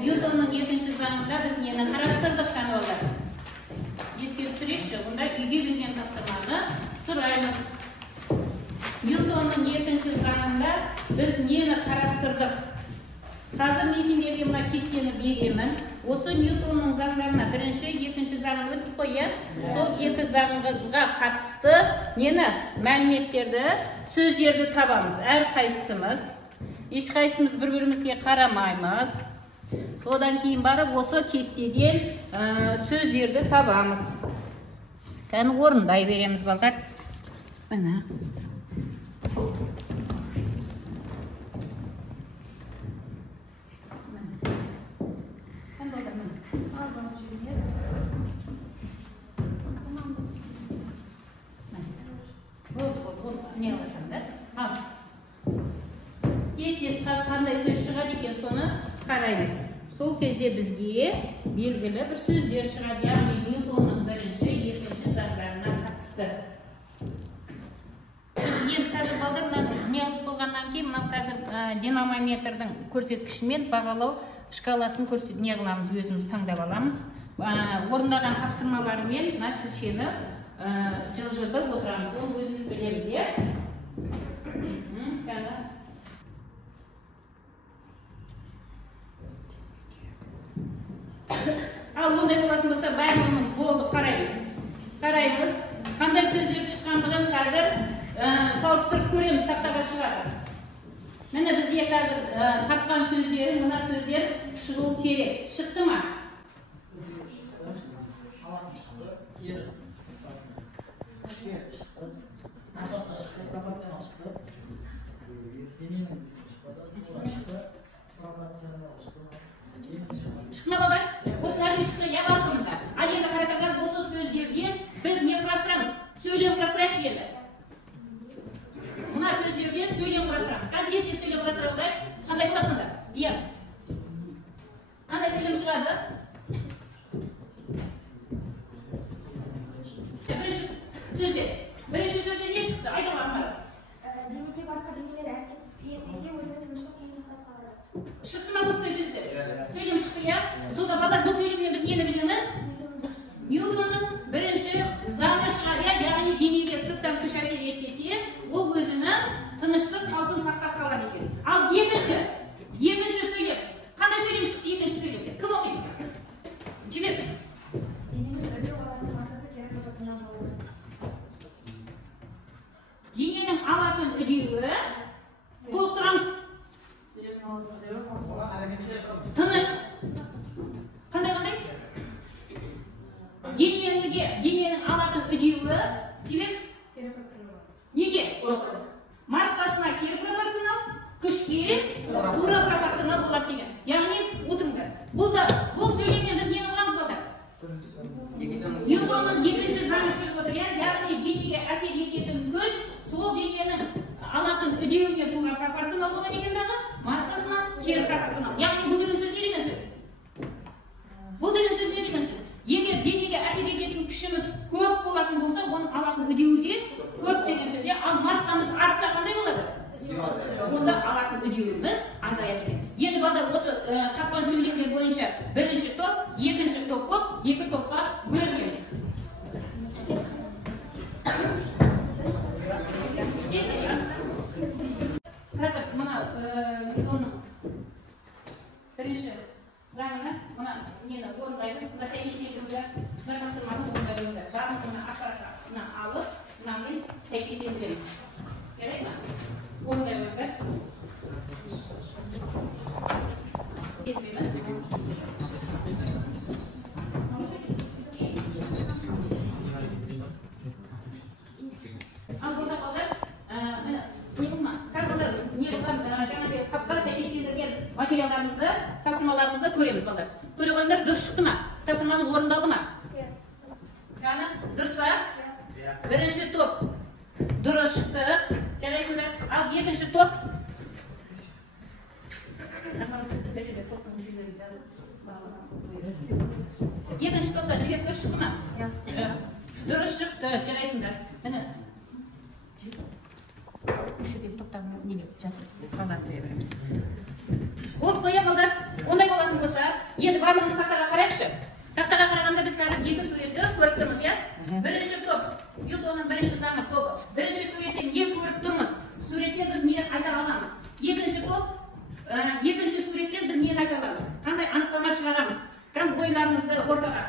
Newton'un 7. zangında biz yeni karastırdık kanalda. Eski süreçte bunda üge bilgen tasarımını sırayımız. Newton'un 7. zangında biz yeni karastırdık. Hazır neysin dediğim buna kesteni bereyim. Osu Newton'un zanglarına birinci, ikinci zangını ötüp koyayım. Sol iki zangıga katısты neni мәліметтерді, сөздерді табамыз. Әрқайсымыз. Ешқайсымыз бір-бірімізге қарамаймыз. Одан кейін барып осы кестеден сөздерді табамыз. Кәні орындай береміз балдар. Міне. Не аласыңдар? Ал. Естес қандай сөз шығады екен, соны қараймыз. Сол кезде бізге белгілі бір сөздер шығады, яғни Ньютонның бірінші, екінші заңдарына қатысты. Енді қазір балдар не алып болғаннан кейін, мынау қазір динамометрдің көрсеткішімен бағалау шкаласын не қыламыз, өзіміз таңдап аламыз. Орындаған тапсырмаларымен нәтижені жылжытып отырамыз. Оны өзіміз білеміз, е? Ал ондай болатын болса, бәріміз болды, қараймыз. Қараймыз. Қандай сөздер шыққандығын қазір салыстырып көреміз, тақтаға шығады. Міне бізде қазір тапқан сөздер, мына сөздер шығу керек. Шықты ма? Шықма балдар, осы нәрсе шықты, я бардыңыздар. Ал енді қарасаңдар, осы сөздерден біз не құрастырамыз? Сөйлем құрастырайықшы енді. Мына сөздерден сөйлем құрастырамыз. Тез сөйлем құрастырайық. Қандай болады сонда? Иә. Қандай сөйлем шығады? Бірінші сөзден не шықты? Айта бармады. Денеге басқа денелер әрекет етпесе өзінің тыныштық күйін сақтап қалады. Шықты ма осындай сөздер? Сөйлем шықты, иә? Сонда балдар бұл сөйлемнен біз нені білеміз? Ньютонның бірінші заңы шығады, яғни денеге сырттан күш әсер етпесе, ол өзінің тыныштық қалпын сақтап қалады екен. Ал екінші сөйлем. Қандай сөйлем шықты екінші сөйлемде? Кім оқиды? Жібер. Дененің өтеу алатын массасы кері пропорционал болады. Дененің алатын үдеуі толықтырамыз. Тыныш. Қандай? Дененің алатын үдеуі кері пропорционал. Неге? Массасына кері пропорционал, күшке тура пропорционал болады деген. Яғни отырыңдар. Бұл сөйлемнен біз нені аламыз балдар? Ньютонның екінші заңы шығып отыр, яғни денеге әсер ететін күш сол дененің алатын үдеуіне тура пропорционал болады екен дағы, массасына кері пропорционал. Яғни бұл деген сөз не деген сөз? Бұл деген сөз не деген сөз? Егер денеге әсер ететін күшіміз көп болатын болса, оның алатын үдеуі де көп деген сөз. Ал массамыз артса қандай болады? Онда алатын үдеуіміз азаяды екен. Енді балдар осы тапқан сөйлемдер бойынша бірінші топ, екінші топ болып, екі топқа бөлінеміз. Қазір мұна Ньютонның бірінші заңына мұна нені орындаймыз. Мұна сәйкес етуді, мұна тапсырманы орындаймыз. Жазысына ақпаратына алып, мұнамен сәйкес етеміз. Керек ма? Орындаймыз. Кетпейміз. Ал болса балдар, жаңағы қапқа сәйкестендірген материалдарымызды, тапсырмаларымызды көреміз балдар. Көре қойыңдар, дұрыс шықты ма? Тапсырмамыз орындалды ма? Яғни дұрыс па? Бірінші топ дұрыс шықты. Жарайсыңдар. Ал екінші топ екінші топта жігер дұрыс шықты ма? Дұрыс шықты. Жарайсыңдар. Міне. Үшідегі топтарына неге жазып қалдарын қоя береміз. От қоя балдар. Ондай болатын болса, енді барлығымыз тақтаға қарайықшы. Тақтаға қарағанда біз қазір екі суретті көріп тұрмыз, иә? Бірінші топ, Ньютонның бірінші заңы тобы. Бірінші суреттен не көріп тұрмыз? Суреттен біз не айта аламыз? Екінші топ, екінші суреттен біз не айта аламыз? Қандай анықтама шығарамыз? Кім ойларымызды ортаға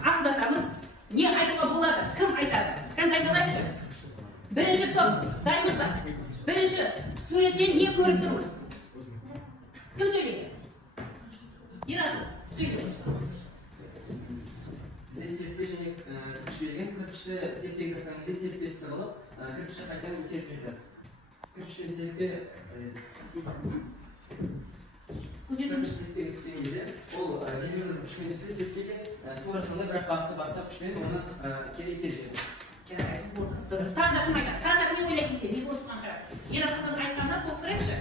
ақылдасамыз, не айтуға болады? Кім айтады? Кім айталайықшы? Бірінші топ, дайынбыз ба? Бірінші суреттен не көріп тұрмыз? Кім сөйлейді? Ерасыл, сөйлейді. Бізде серпе және кірпіш берген, кірпішті серпеге қасаңызде серпесі сығылып, кірпішті қайтадан көтеріп берді. Кірпішпен серпе кірпіш серпеге түспеген кезде, ол белгілі күшпен үсті серпеге тура сондай бірақ бағытты бастап күшпен оны кері итереді. Дұрыс. Тағы да кім айтады? Тағы да не ойлайсың сен? Не осыған қарап? Ерасылдың айтқанда толықтырайықшы.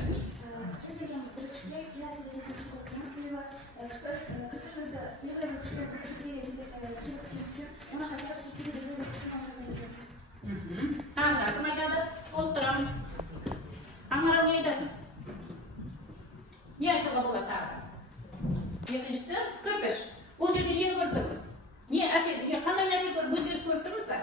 Тағы да кім айтады? Толықтырамыз. Амарал не айтасың? Не айтуға болады тағы? Екіншісі кірпіш. Бұл жерде не көріп тұрмыз? Не әсер? Қандай нәрсе көріп өзгеріс көріп тұрмыз ба?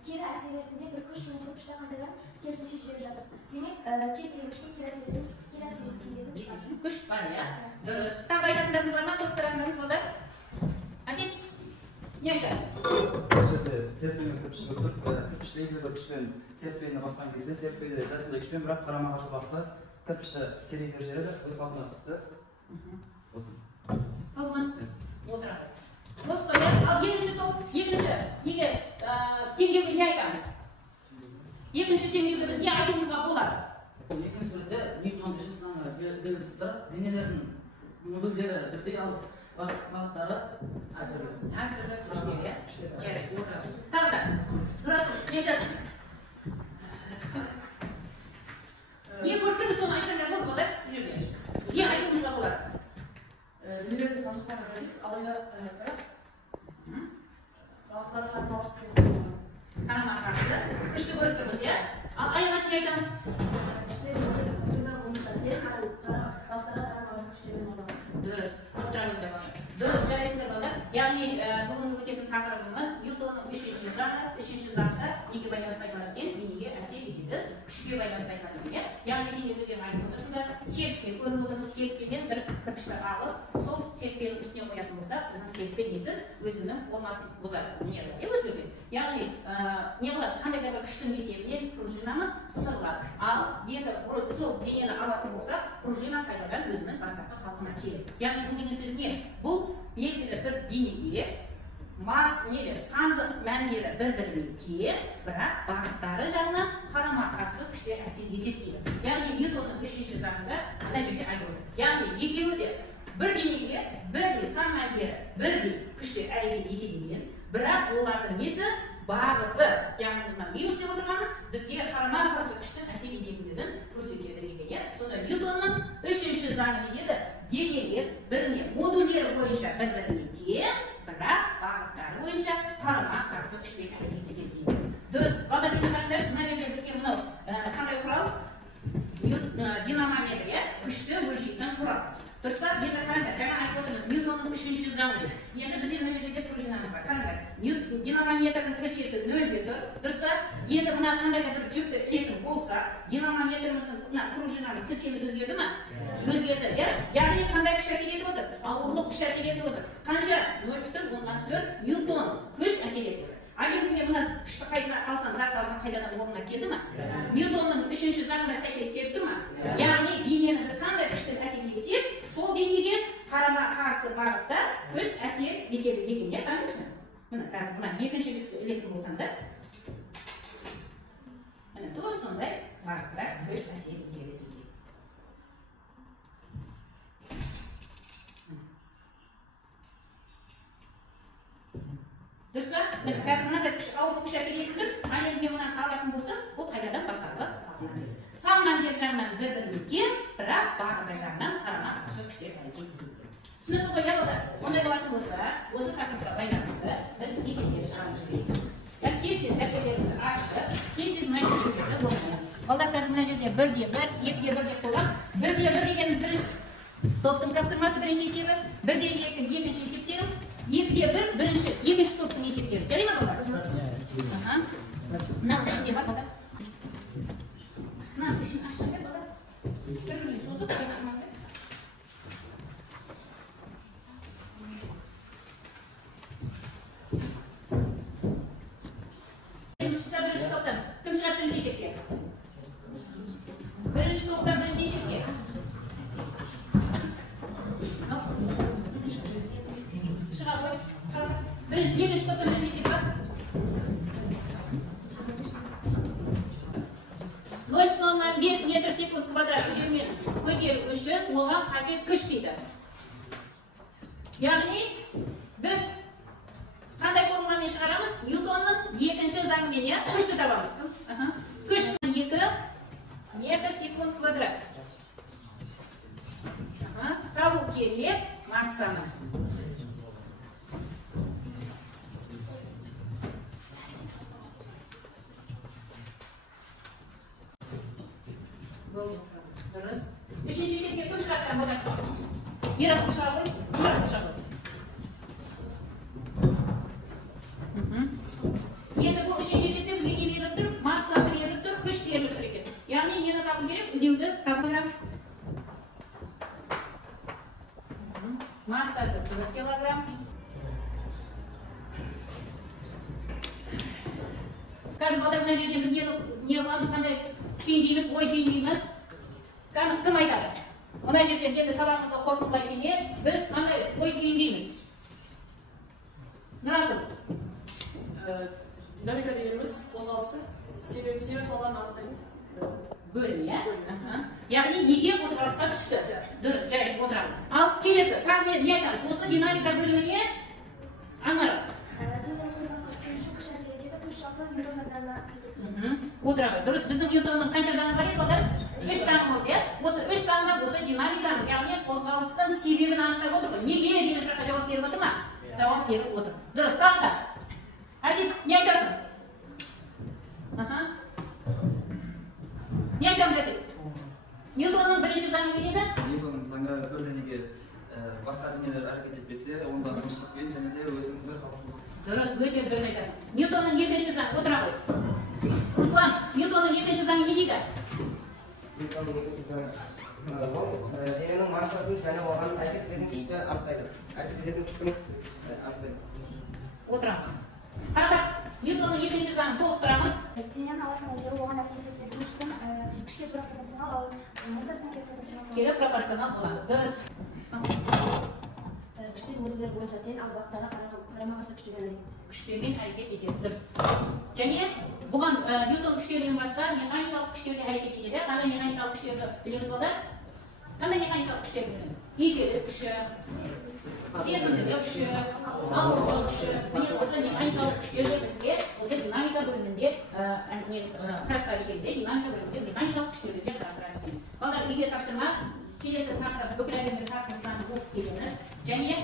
Кері әсер етінде бір күш және кірпішті қандайдан керісінше жіберіп жатыр. Демек, кез келген күшпен кері әсер ететін күш бар. Күш бар, иә? Дұрыс. Тағы айтатындарыңыз бар ма? Толықтыратындарыңыз балдар? Әсет, не айтасың? Серпені кірпішті көріп, кірпішті егілі күшпен серпені басқан кезде серпені дәсілі күшпен бірақ қарама-қарсы бағытта кірпішті кері итеріп жібереді, өз алдына түсті. Толған? Отырады. Болды қояр. Ал екінші топ, екінші. Егер теңдеуге не айтамыз? Екінші теңдеуге біз не айтуымызға болады? Екінші суретте Ньютон үшінші заңы беріліп тұр. Денелердің модульдері бірдей ал бағыттары әртүрлі. Әртүрлі күштер, иә? Жарайды, отырады. Тағы да. Дұрасың, не айтасың? Не көріп тұрмыз, соны айтсаңдар болды, балдар? Жүрді. Не айтуымызға болады? Денелердің санықтары бөлек, алайда бірақ бағыттары қарама-қарсы қарама-қарсы күшті көріп тұрмыз, иә? Ал аянат не айтамыз? Дұрыс, отырамында бар. Дұрыс, жарайсыңдар балдар. Яғни бүгінгі өтетін тақырыбымыз Ньютонның үшінші заңда неге байланысты айтылады екен? Денеге әсер етеді, күшке байланысты айтылады екен. Яғни сендер өздерің айтып отырсыңдар, серпе көріп отырмыз, серпемен бір кірпішті алып, сол серпенің үстіне қоятын болса, біздің серпе несі өзінің формасын бұзады. Өзгерген. Яғни не болады? Қандай да бір күштің есебінен пружинамыз сығылады. Ал енді сол денені алатын болса, пружина қайтадан өзінің бастапқы қалпына келеді. Яғни бұл деген сөз не? Бұл белгілі бір денеге сандық мәндері бір-біріне тең, бірақ бағыттары жағынан қарама-қарсы күштер әсер етеді дейді. Яғни Ньютонның үшінші заңында ана жерде айтылды. Яғни екеуі де бір денеге бірдей сан мәндері бірдей күштер әрекет етеді, бірақ олардың несі бағыты. Яғни мына минус деп отырғанымыз бізге қарама-қарсы күштің әсер ететіндігін көрсетеді екен. Сонда Ньютонның үшінші заңы не деді? Денелер біріне модульдері бойынша бір-біріне тең, бірақ бағыттары бойынша қарама-қарсы күшпен әрекет етеді дейді. Дұрыс. Балдар енді қараңдар, мына жерде бізге мынау қандай құрал? Динамометр, иә? Күшті өлшейтін құрал. Дұрыс па? Енді қараңдар, жаңа айтып отырмыз, Ньютонның үшінші заңы. Енді бізде мына жерде пружинамыз бар. Қараңдар, динамометрдің кіршесі 0-де тұр. Дұрыс па? Енді мына қандай да бір жүкті электр болса, динамометріміздің пружинамыз кіршеміз өзгерді ма? Өзгерді, иә? Яғни қандай күш әсер етіп отыр? Ауырлық күш әсер етіп отыр. Қанша? 0,4 Ньютон күш әсер етіп отыр. А енді мен мына күшті қайдан алсам, зат алсам қайдадан орнына келді ма? Ньютонның үшінші заңына сәйкес келіп тұр ма? Яғни денені біз қандай күшпен әсер етсек, сол денеге қарама-қарсы бағытта күш әсер етеді екен, иә? Қараңдаршы. Mana hozir buni ikkinchi elektr bo'lsanda mana to'g'risinday barqaror kuch ta'sir etadi. Do'stlar, mana hozir bunaqa kuch avval kuchga yetib, mana bilan holatni bo'lsa, bu qaytadan boshqacha qiladi. Sondan держаman 1-2, biroq barqa держаman qarama-qarshi kuchga qaytadi. Sinab qo'ygan bo'ladi. Bunday vaqt bo'lsa, o'zi texnika bayonotida biz hisobga chiqaramiz kerak. Yani tez-tez dakikalarimizni ochib, tez-tez maydaliklarda bo'lamiz. Albatta mana yerda 1 ga 1, 2 ga 1 deb qo'yib, 1 ga 1 degan birinchi to'pning kapsirmasi birinchi esebi, 1 ga 2 ikkinchi eseb terim, 2 ga 1 birinchi, ikkinchi to'pning eseb terim. Jarima bo'ladi. Aha. Nima ishga bo'ladi? Nima ishni ashanga bo'ladi? Bir so'zib qo'yman. Yani biz qanday formulani chiqaramiz? Newtonning ikkinchi zangiga kuchni topamiz. Kuch 2 metr sekund kvadrat. Tabu kerak massani. Bo'ldi. Durust. Uchinchi setga kuch chiqargan bo'ladi. Yerosti chiqarib, yerosti chiqarib. Endi bu uchinchi setda bizga nima berib turib, massasi berib turib, kuch berib turib ekan. Ya'ni nima topib kerak? Udevni topib massasi 4 kilogramm. Hozir odamlar yerga biz nima qilamiz, qanday kiyinimiz, o'y kiyinimiz. Kim aytadi? Ona yerda endi sababimizda qo'rqinlar keyin biz qanday o'y kiyinimiz. Nasıl? Dinamika deganimiz qo'zg'alishsi sebep sonlarni aniqlaydi. Bölüm ya. Yani nega qo'zg'alishga tushdi? Durust joyiga o'tiramiz. Al kelasi, qanday niyatamiz? Bo'lsa dinamika bo'limiga Anvar. O'tiramiz. Durust, bizning Newtonning qancha zani bor edi? 3 zani bor edi. Bo'lsa 3 zani bo'lsa dinamikani, ya'ni qo'zg'alishning sebebini aniqlab o'tirib, nega degan savolga javob berib o'tirman. Savol berib o'tir. Durust, to'xta. Asil, ne aytasan? Ne aytamiz Asil? Newtonning birinchi zangi nima edi? Newtonning zangi o'rniga boshqa dunyolar harakat etmasa, undan boshqa yana de o'zini bir xil. Durust, o'ta durust aytasan. Newtonning ikkinchi zangi o'tira qo'y. Ruslan, Newtonning ikkinchi zangi nima edi? Newtonning ikkinchi zangi dening massasini yana bo'lgan saytis degan kuchda aniqlaydi. Saytis degan kuchni aniqlaydi. O'tiramiz. Qara, Newtonning ikkinchi zangi to'ldiramiz. Degan holatni o'zaro bo'lgan narsani kuchdan kuchga proporsional, massasiga proporsional. Proporsional bo'ladi. Durust. Kuchli modellar bo'yicha teng albatta qarama-qarshi kuchga aylanadi. Kuchlarning harakat etadi. Durust. Ya'ni bugun Newton kuchlaridan boshqa mexanikal kuchlarga harakat etadi. Qanday mexanikal kuchlarni bilamiz bo'ladi? Qanday mexanikal kuchlarni bilamiz? Iglis kuchi, Serpinlik kuchi, Alloh kuchi, bunga o'zi mexanikal kuchlarga bizga o'zi dinamika bo'limida xastalikimizga dinamika bo'limida mexanikal kuchlarga xastalikimiz. Hozir ega topshirma kelasi taqrir buklaringiz haqida o'qib kelamiz. Jamiyat